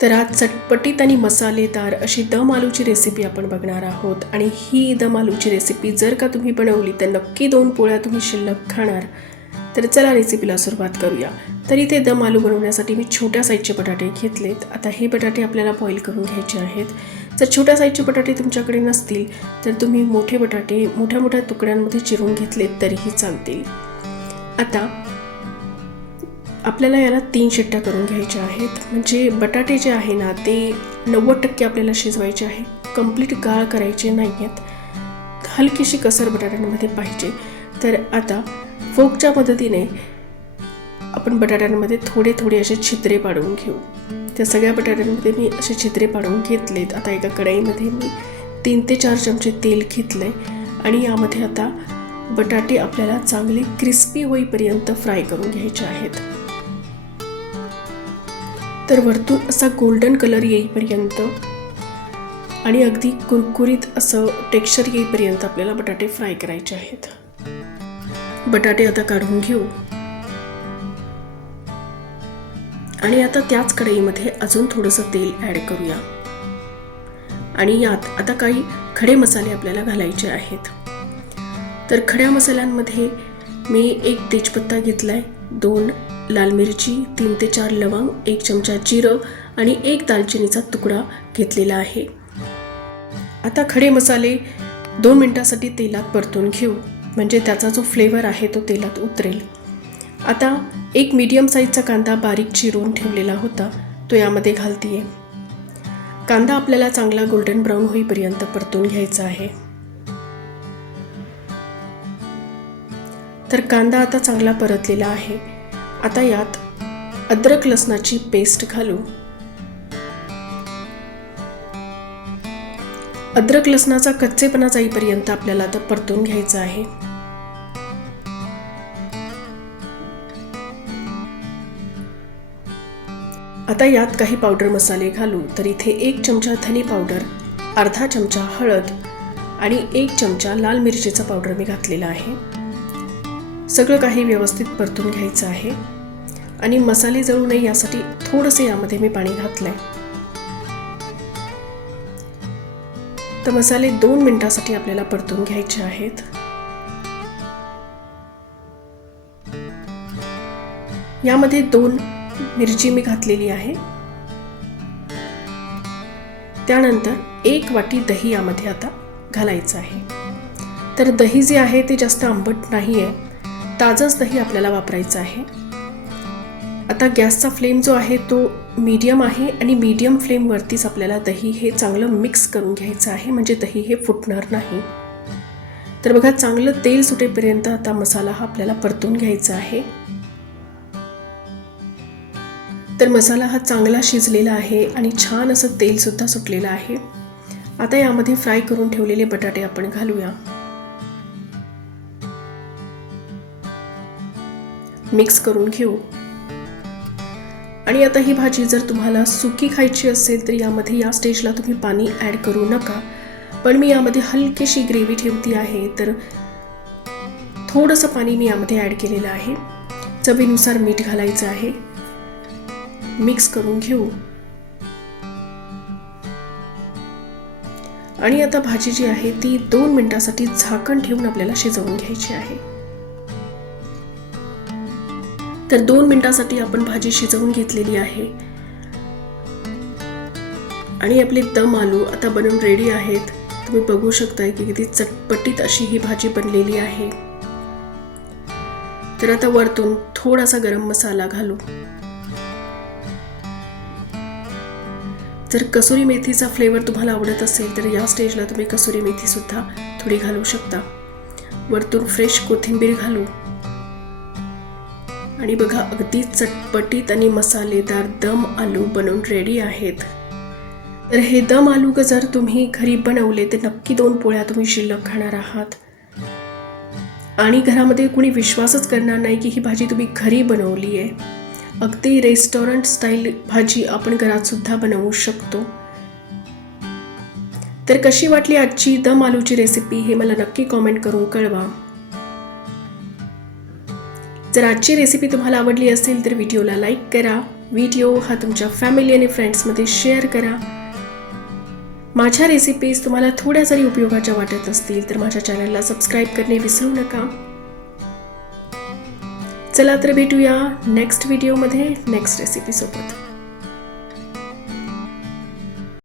तर आज चटपटीत आणि मसालेदार अशी दम आलूची रेसिपी आपण बघणार आहोत। आणि ही दम आलूची रेसिपी जर का तुम्ही बनवली तर नक्की 2 पोळ्या तुम्ही शिल्लक खाणार। तर चला रेसिपीला सुरुवात करूया। तर इथे दम आलू बनवण्यासाठी मी छोट्या साईजचे बटाटे घेतलेत। आता हे बटाटे आपल्याला बॉईल करून घ्यायचे आहेत। जर छोट्या साईजचे बटाटे तुमच्याकडे नसतील तर तुम्ही मोठे बटाटे मोठ्या मोठ्या तुकड्यांमध्ये चिरून घेतलेत तरीही चालतील। आता आपल्याला याला 3 शिट्ट्या करून घ्यायच्या आहेत। म्हणजे बटाटे जे आहे ना ते 90% आपल्याला शिजवायचे आहे, कंप्लीट गाळ करायचे नाहीयेत, हलकीशी कसर बटाट्यांमध्ये पाहिजे। तर आता फोकच्या मदतीने आपण बटाट्यांमध्ये थोडे थोडे असे छिद्रे पाडून घेऊ। त्या सगळ्या बटाट्यांमध्ये मी असे छिद्रे पाडून घेतलेत। आता एका कढईमध्ये मी 3 ते 4 चमचे तेल घेतले आणि यामध्ये आता बटाटे आपल्याला चांगले क्रिस्पी होईपर्यंत फ्राय करून घ्यायचे आहेत। तर वरतून असा गोल्डन कलर येईपर्यंत आणि अगदी कुरकुरीत असं टेक्स्चर येईपर्यंत आपल्याला बटाटे फ्राय करायचे आहेत। बटाटे आता काढून घेऊ आणि आता त्याच कढईमध्ये अजून थोडंसं तेल ॲड करूया आणि यात आता काही खडे मसाले आपल्याला घालायचे आहेत। तर खड्या मसाल्यांमध्ये मी 1 तेजपत्ता घेतलाय, 2 लाल मिरची, 3 ते 4 लवंग, 1 चमचा जिरं आणि 1 दालचिनीचा तुकडा घेतलेला आहे। आता खडे मसाले 2 मिनिटांसाठी तेलात परतून घेऊ, म्हणजे त्याचा जो फ्लेवर आहे तो तेलात उतरेल। आता 1 मीडियम साईजचा कांदा बारीक चिरून ठेवलेला होता तो यामध्ये घालतीये। कांदा आपल्याला चांगला गोल्डन ब्राऊन होईपर्यंत परतून घ्यायचा आहे। तर कांदा आता चांगला परतलेला आहे। आता यात अद्रक लसणाची पेस्ट घालू। अद्रक लसणाचा कच्चेपणा जाईपर्यंत आपल्याला आता परतून घ्यायचं आहे। आता यात काही पावडर मसाले घालू। तर इथे 1 चमचा धने पावडर, अर्धा चमचा हळद आणि 1 चमचा लाल मिरचीचा पावडर मी घातलेला आहे। सगळं काही व्यवस्थित परतून घ्यायचं आहे आणि मसाले जळू नये यासाठी थोडंसं यामध्ये मी पाणी घातलंय। तर मसाले 2 मिनिटांसाठी आपल्याला परतून घ्यायचे आहेत। यामध्ये 2 मिरची मी घातलेली आहे। त्यानंतर 1 वाटी दही यामध्ये आता घालायचं आहे। तर दही जे आहे ते जास्त आंबट नाहीये, ताजंच दही आपल्याला वापरायचं आहे। आता गॅसचा फ्लेम जो आहे तो मीडियम आहे आणि मीडियम फ्लेमवरतीच आपल्याला दही हे चांगलं मिक्स करून घ्यायचं आहे, म्हणजे दही हे फुटणार नाही। तर बघा चांगलं तेल सुटेपर्यंत आता मसाला हा आपल्याला परतून घ्यायचा आहे। तर मसाला हा चांगला शिजलेला आहे आणि छान असं तेल सुद्धा सुटलेलं आहे। आता यामध्ये फ्राय करून ठेवलेले बटाटे आपण घालूया, मिक्स करून घेऊ। आणि आता ही भाजी जर तुम्हाला सुकी खायची असेल तर यामध्ये या स्टेजला तुम्ही पाणी ॲड करू नका, पण मी यामध्ये हलकीशी ग्रेव्ही ठेवती आहे तर थोडंसं पाणी मी यामध्ये ॲड केलेलं आहे। चवीनुसार मीठ घालायचं आहे, मिक्स करून घेऊ। आणि आता भाजी जी आहे ती 2 मिनिटांसाठी झाकण ठेवून आपल्याला शिजवून घ्यायची आहे। तर 2 मिनिटांसाठी आपण भाजी शिजवून घेतलेली आहे आणि आपले दम आलू आता बनवून रेडी आहेत। तुम्ही बघू शकताय की किती चटपटीत अशी ही भाजी बनलेली आहे। तर आता वरतून थोडासा गरम मसाला घालू। जर कसुरी मेथीचा फ्लेवर तुम्हाला आवडत असेल तर या स्टेजला तुम्ही कसुरी मेथी सुद्धा थोडी घालू शकता। वरतून फ्रेश कोथिंबीर घालू आणि बघा अगदी चटपटीत आणि मसालेदार दम आलू बनवून रेडी आहेत। तर हे दम आलू जर तुम्ही घरी बनवले तर नक्की 2 पोळ्या तुम्ही शिल्लक खाणार आहात आणि घरामध्ये कुणी विश्वासच करणार नाही की ही भाजी तुम्ही घरी बनवली आहे। अगदी रेस्टॉरंट स्टाईल भाजी आपण घरात सुद्धा बनवू शकतो। तर कशी वाटली आजची दम आलूची रेसिपी हे मला नक्की कमेंट करून कळवा। जर आजची रेसिपी तुम्हाला आवडली असेल तर व्हिडिओला लाईक करा, व्हिडिओ हा तुमच्या फॅमिली आणि फ्रेंड्समध्ये शेअर करा. माझ्या रेसिपीज तुम्हाला थोड्या जरी उपयोगाच्या वाटत असतील तर माझ्या चॅनलला सबस्क्राईब करणे विसरू नका. चला तर भेटूया नेक्स्ट व्हिडिओमध्ये नेक्स्ट रेसिपी सोबत.